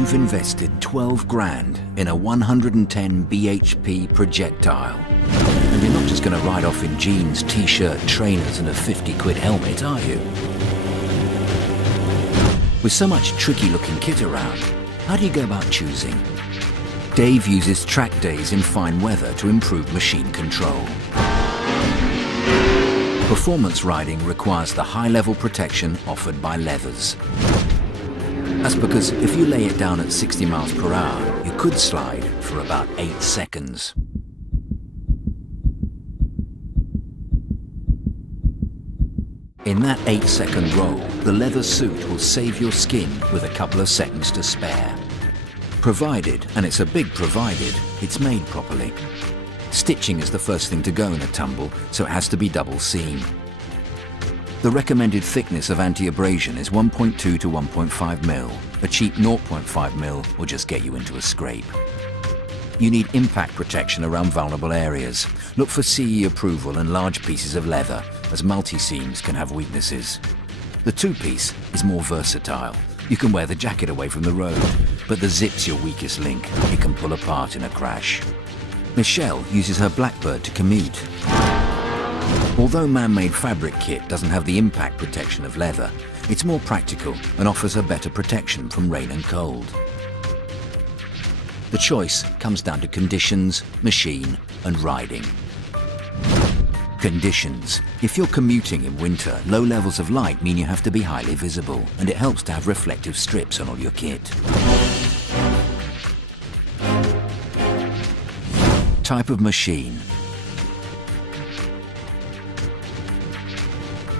You've invested 12 grand in a 110 bhp projectile. And you're not just going to ride off in jeans, t-shirt, trainers and a 50 quid helmet, are you? With so much tricky looking kit around, how do you go about choosing? Dave uses track days in fine weather to improve machine control. Performance riding requires the high-level protection offered by leathers. That's because if you lay it down at 60 miles per hour, you could slide for about 8 seconds. In that 8-second roll, the leather suit will save your skin with a couple of seconds to spare. Provided, and it's a big provided, it's made properly. Stitching is the first thing to go in a tumble, so it has to be double seam. The recommended thickness of anti-abrasion is 1.2 to 1.5 mil. A cheap 0.5 mil will just get you into a scrape. You need impact protection around vulnerable areas. Look for CE approval and large pieces of leather, as multi-seams can have weaknesses. The two-piece is more versatile. You can wear the jacket away from the road, but the zip's your weakest link. It can pull apart in a crash. Michelle uses her Blackbird to commute. Although man-made fabric kit doesn't have the impact protection of leather, it's more practical and offers a better protection from rain and cold. The choice comes down to conditions, machine and riding. Conditions. If you're commuting in winter, low levels of light mean you have to be highly visible, and it helps to have reflective strips on all your kit. Type of machine.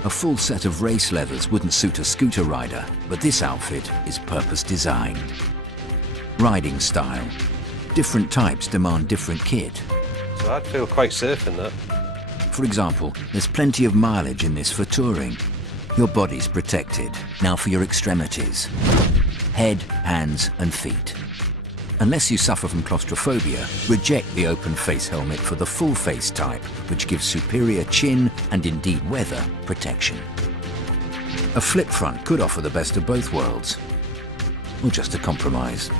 A full set of race leathers wouldn't suit a scooter rider, but this outfit is purpose designed. Riding style. Different types demand different kit. So I'd feel quite safe in that. For example, there's plenty of mileage in this for touring. Your body's protected. Now for your extremities. Head, hands and feet. Unless you suffer from claustrophobia, reject the open face helmet for the full face type, which gives superior chin and indeed weather protection. A flip front could offer the best of both worlds, or just a compromise.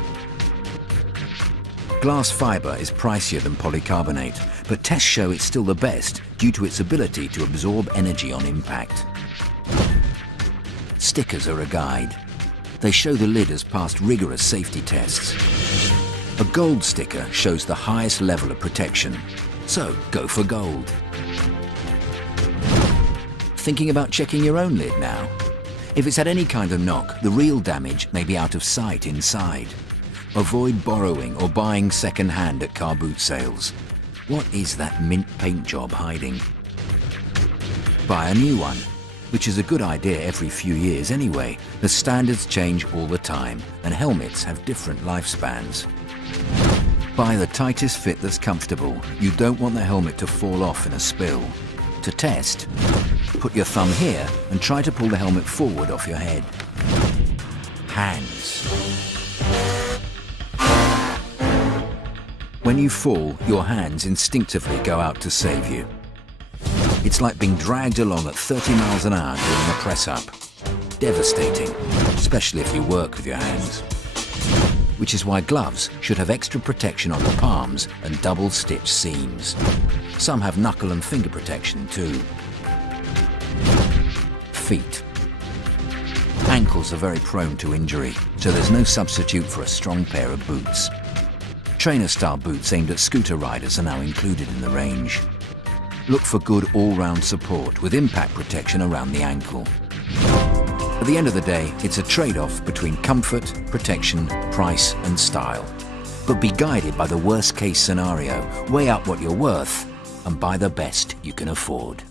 Glass fibre is pricier than polycarbonate, but tests show it's still the best due to its ability to absorb energy on impact. Stickers are a guide. They show the lid has passed rigorous safety tests. A gold sticker shows the highest level of protection, so go for gold. Thinking about checking your own lid now? If it's had any kind of knock, the real damage may be out of sight inside. Avoid borrowing or buying second-hand at car boot sales. What is that mint paint job hiding? Buy a new one, which is a good idea every few years anyway. The standards change all the time, and helmets have different lifespans. Buy the tightest fit that's comfortable. You don't want the helmet to fall off in a spill. To test, put your thumb here and try to pull the helmet forward off your head. Hands. When you fall, your hands instinctively go out to save you. It's like being dragged along at 30 miles an hour doing a press-up. Devastating, especially if you work with your hands. Which is why gloves should have extra protection on the palms and double-stitched seams. Some have knuckle and finger protection too. Feet. Ankles are very prone to injury, so there's no substitute for a strong pair of boots. Trainer-style boots aimed at scooter riders are now included in the range. Look for good all-round support with impact protection around the ankle. At the end of the day, it's a trade-off between comfort, protection, price and style. But be guided by the worst-case scenario, weigh up what you're worth and buy the best you can afford.